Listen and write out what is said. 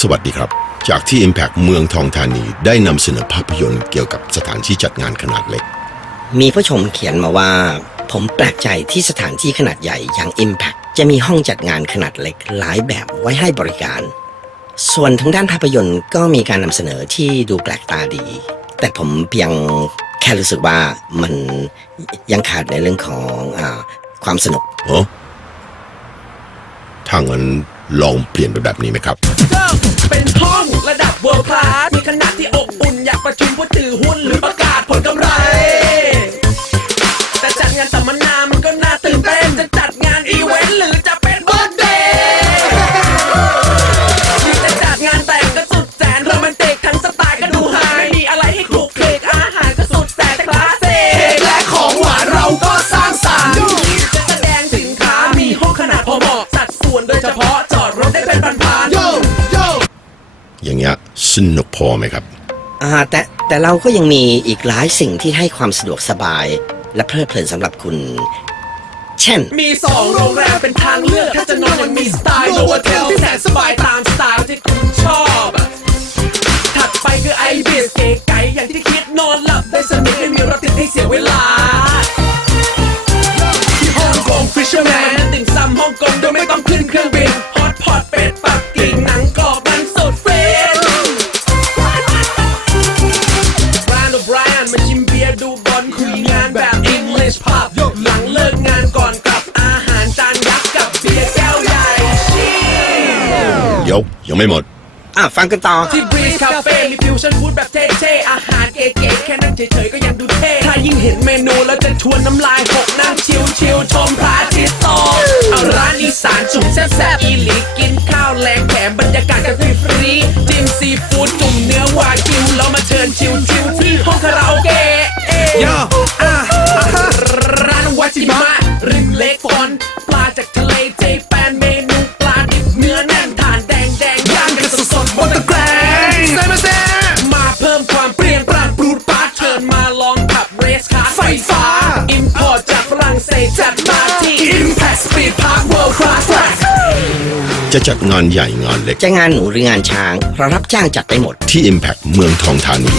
สวัสดีครับ จากที่ Impact เมืองทองธานีได้นำเสนอภาพยนตร์เกี่ยวกับสถานที่จัดงานขนาดเล็ก มีผู้ชมเขียนมาว่า ผมแปลกใจที่สถานที่ขนาดใหญ่อย่าง Impact จะมีห้องจัดงานขนาดเล็กหลายแบบไว้ให้บริการ ส่วนทางด้านภาพยนตร์ก็มีการนำเสนอที่ดูแปลกตาดี แต่ผมเพียงแค่รู้สึกว่ามันยังขาดในเรื่องของอาความสนุกเออถ้างั้นลองเปลี่ยนไปแบบนี้ไหมครับ เป็นห้องระดับ world class มีขนาดที่อบอุ่นอยากประชุมผู้ถือหุ้นหรือประกาศ อย่างเงี้ยสนุกพอไหมครับ อ่าแต่แต่เราก็ยังมีอีกหลายสิ่งที่ให้ความสะดวกสบาย และเพลิดเพลินสำหรับคุณ เช่น มีสองโรงแรมเป็นทางเลือก ถ้าจะนอนอย่างมีสไตล์โนวเทลที่แสนสบายตามสไตล์ที่คุณชอบอะถัดไปคือไอเบียสเก๋ไก่อย่างที่คิดนอนหลับได้สนิทไม่มีรถ หลังเลิกงานก่อนกลับอาหารจานยักษ์กับเบียร์แก้วใหญ่ชิลเดี๋ยวยังไม่หมด อะฟังกันต่อ ที่บรีสคาเฟ่มีฟิวชั่นฟู้ดแบบเท่ๆ อาหารเก๋ๆ แค่นั่งเฉยๆ ก็ยังดูเท่ ถ้ายิ่งเห็นเมนูแล้วจะชวนน้ำลายหกนั่งชิลๆ ชมพระอาทิตย์ตกเอาร้านอีสานจุ่มแซ่บๆ อีหลีกินข้าวแลกแถมบรรยากาศกันฟรีๆจิ้มซีฟู้ดจุ่มเนื้อวากิวแล้วมาเชิญชิลๆที่ห้องคาราโอเกะเอ้ยอ่ Speed Park World Class Track จะจัดงานใหญ่งานเล็ก จะงานหนูหรืองานช้าง เรารับจ้างจัดได้หมด ที่ Impact เมืองทองธานี